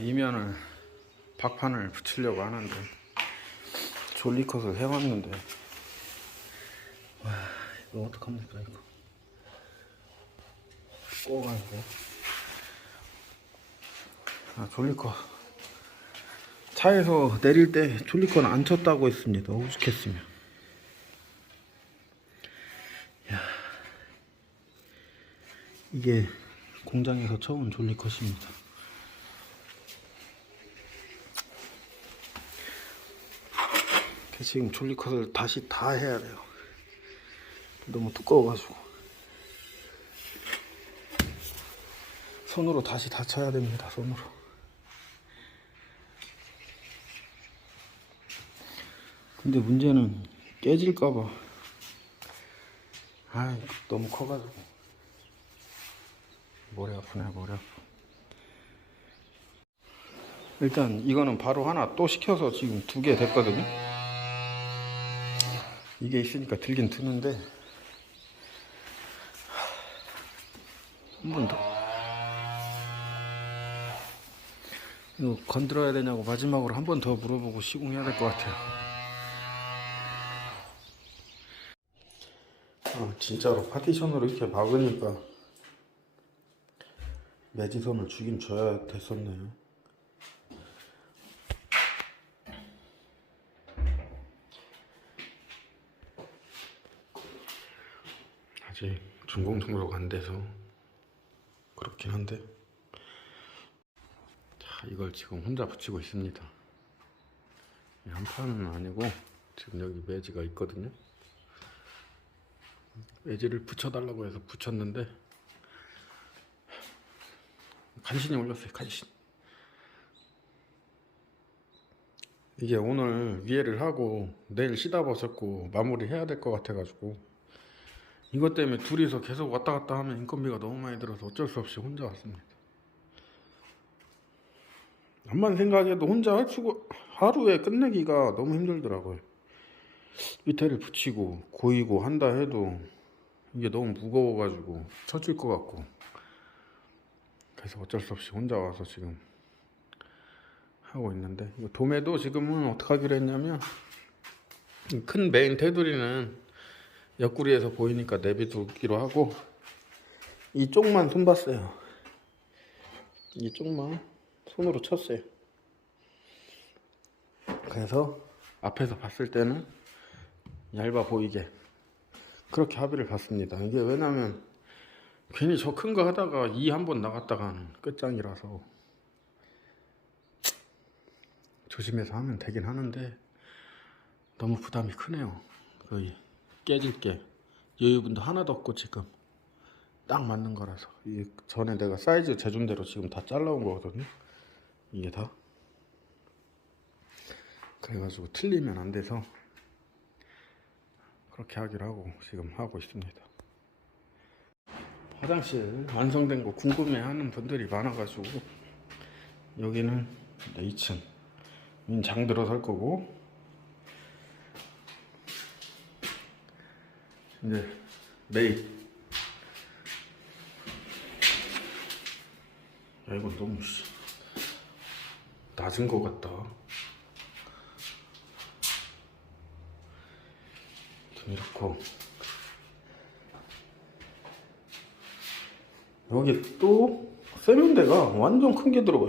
이면을 박판을 붙이려고 하는데 졸리컷을 해왔는데 이거 어떡합니까 이거 꼬가지고 졸리컷 차에서 내릴 때 졸리컷 안 쳤다고 했습니다. 오죽했으면. 이게 공장에서 쳐온 졸리컷입니다. 지금 졸리컷을 다시 다 해야 돼요. 너무 두꺼워가지고 손으로 다시 다 쳐야 됩니다. 손으로. 근데 문제는 깨질까봐 너무 커가지고 머리 아프네. 머리 아파. 일단 이거는 바로 하나 또 시켜서 지금 2개 됐거든요. 이게 있으니까 들긴 드는데 한 번 더 이거 건드려야 되냐고 마지막으로 한 번 더 물어보고 시공해야 될 것 같아요. 진짜로 파티션으로 이렇게 막으니까 매지선을 주긴 줘야 됐었네요. 아직 준공 정도가 안 돼서 그렇긴 한데 이걸 지금 혼자 붙이고 있습니다. 한 판은 아니고 지금 여기 매지가 있거든요. 매지를 붙여달라고 해서 붙였는데 간신히 올렸어요. 간신. 이게 오늘 위에를 하고 내일 시다 벗었고 마무리 해야 될 것 같아가지고 이것 때문에 둘이서 계속 왔다 갔다 하면 인건비가 너무 많이 들어서 어쩔 수 없이 혼자 왔습니다. 암만 생각해도 혼자 할 수가 하루에 끝내기가 너무 힘들더라고요. 밑에를 붙이고 고이고 한다 해도 이게 너무 무거워가지고 처질 것 같고 그래서 어쩔 수 없이 혼자 와서 지금 하고 있는데 이거 도매도 지금은 어떻게 하기로 했냐면 큰 메인 테두리는 옆구리에서 보이니까 내비두기로 하고 이쪽만 손봤어요. 이쪽만 손으로 쳤어요. 그래서 앞에서 봤을 때는 얇아 보이게 그렇게 합의를 봤습니다. 이게 왜냐면 괜히 저 큰 거 하다가 이 한 번 나갔다가는 끝장이라서 조심해서 하면 되긴 하는데 너무 부담이 크네요. 거의 깨질 게 여유분도 하나도 없고 지금 딱 맞는 거라서 이게 전에 내가 사이즈 재준 대로 지금 다 잘라온 거거든요. 이게 다 그래가지고 틀리면 안 돼서 그렇게 하기로 하고 지금 하고 있습니다. 화장실 완성된 거 궁금해하는 분들이 많아가지고 여기는 2층 장 들어설 거고 이제 메인 이건 너무 낮은 거 같다. 좀 이렇고 여기 또 세면대가 완전 큰 게 들어가.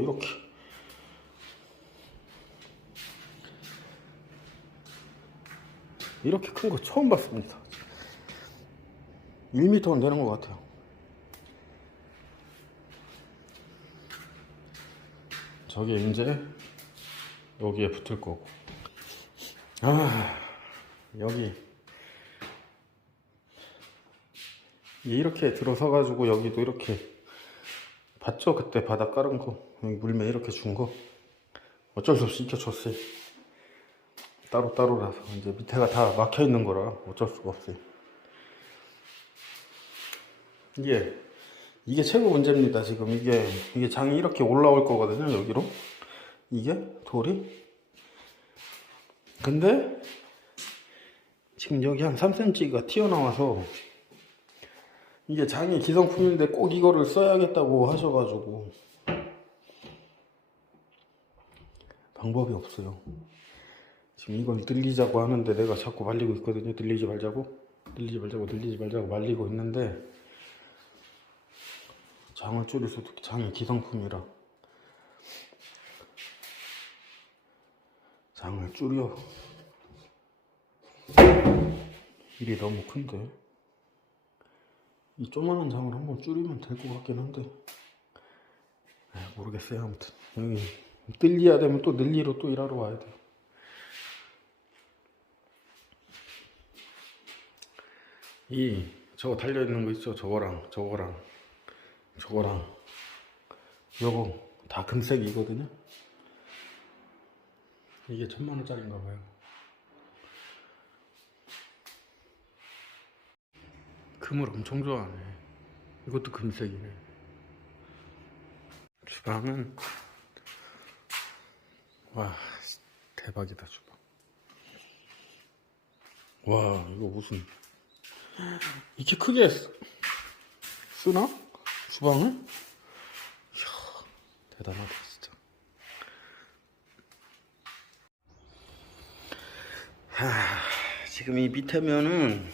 이렇게 큰 거 처음 봤습니다. 1m는 되는 것 같아요. 저게 이제 여기에 붙을 거고 여기 이렇게 들어서 가지고 여기도 이렇게 봤죠? 그때 바닥 깔은 거 여기 물매 이렇게 준 거 어쩔 수 없이 익혀줬어요. 따로따로라서 이제 밑에가 다 막혀 있는 거라 어쩔 수가 없어요. 이게 최고 문제입니다. 지금 이게 장이 이렇게 올라올 거거든요. 여기로 이게 돌이 근데 지금 여기 한 3cm가 튀어나와서 이게 장이 기성품인데 꼭 이거를 써야겠다고 하셔가지고 방법이 없어요. 지금 이걸 늘리자고 하는데 내가 자꾸 말리고 있거든요. 늘리지 말자고 말리고 있는데 장을 줄일 수도 있고 장이 기성품이라 장을 줄여. 일이 너무 큰데 이 조그만한 장을 한번 줄이면 될 것 같긴 한데 모르겠어요. 아무튼 여기 늘려야 되면 또 늘리러 또 일하러 와야 돼요. 저거 달려있는 거 있죠? 저거랑 요거 다 금색이거든요. 이게 1000만원짜리인가 봐요. 금을 엄청 좋아하네. 이것도 금색이네. 주방은 와 대박이다. 주방 와 이거 무슨 이렇게 크게 쓰나? 주방을? 이야 대단하다 진짜. 지금 이 밑에 면은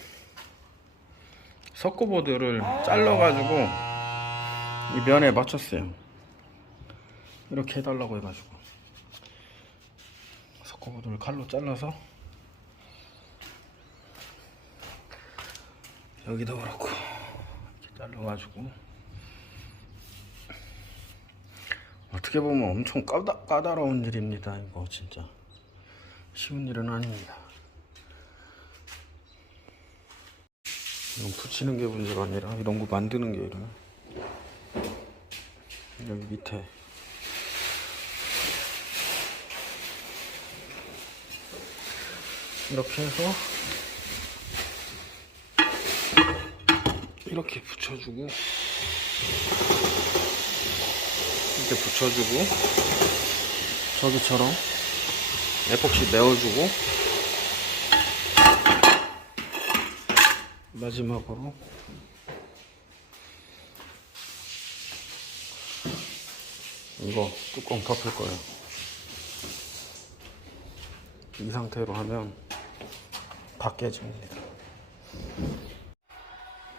석고보드를 잘라가지고 이 면에 맞췄어요. 이렇게 해달라고 해가지고 석고보드를 칼로 잘라서 여기도 그렇고 이렇게 잘라가지고 어떻게 보면 엄청 까다로운 일입니다. 이거 진짜 쉬운 일은 아닙니다. 이건 붙이는 게 문제가 아니라 이런 거 만드는 게 이런 여기 밑에 이렇게 해서 이렇게 붙여주고 이렇게 붙여주고 저기처럼 에폭시 메워주고 마지막으로 이거 뚜껑 덮을 거예요. 이 상태로 하면 다 깨집니다.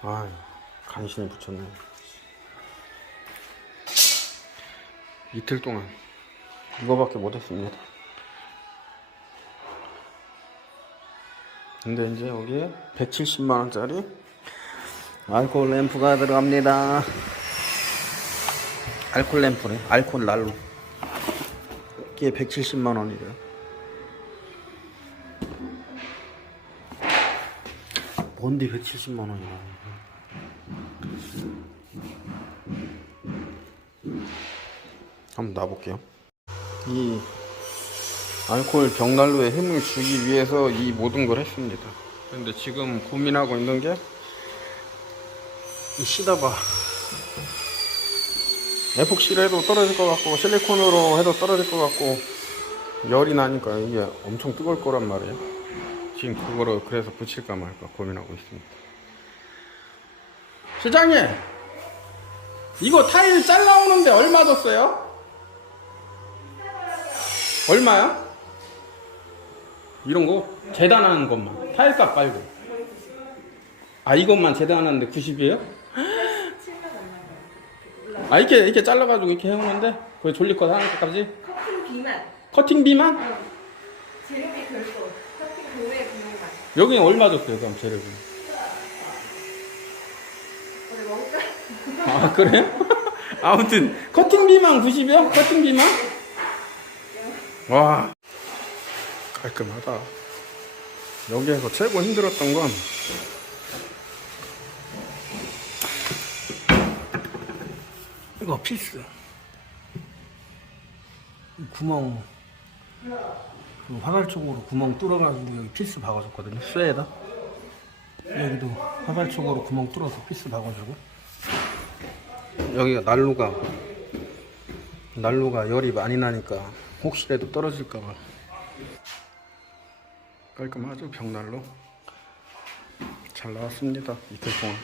아유 간신히 붙였네. 이틀 동안 이거밖에 못했습니다. 근데 이제 여기에 170만원짜리 알코올 램프가 들어갑니다. 알코올 램프네. 알코올 난로. 이게 170만원이래요. 뭔데 170만원이야. 한번 놔볼게요. 이 알코올 벽난로에 힘을 주기 위해서 이 모든 걸 했습니다. 근데 지금 고민하고 있는 게 이 시다바 에폭시로 해도 떨어질 것 같고 실리콘으로 해도 떨어질 것 같고 열이 나니까 이게 엄청 뜨거울 거란 말이에요. 지금 그거를 그래서 붙일까 말까 고민하고 있습니다. 시장님 이거 타일 잘라오는데 얼마 줬어요? 얼마야? 이런 거 재단하는 것만 타일값 빨고 이것만 재단하는데 90이에요? 이렇게 잘라가지고 이렇게 해오는데 그게 졸리컷 하는 것까지? 커팅 비만? 재료비 별도 커팅 도매 비용만. 여기는 얼마 줬어요 그럼 재료비? 우리 원가. 그래요? 아무튼 커팅 비만 90이요? 커팅 비만? 와 깔끔하다. 여기에서 최고 힘들었던 건 이거 필스 구멍 화살촉으로 구멍 뚫어가지고 여기 필스 박아줬거든요. 쇠에다 여기도 화살촉으로 구멍 뚫어서 필스 박아주고 여기가 난로가 열이 많이 나니까 혹시라도 떨어질까봐 깔끔하죠. 벽난로 잘 나왔습니다. 이틀 동안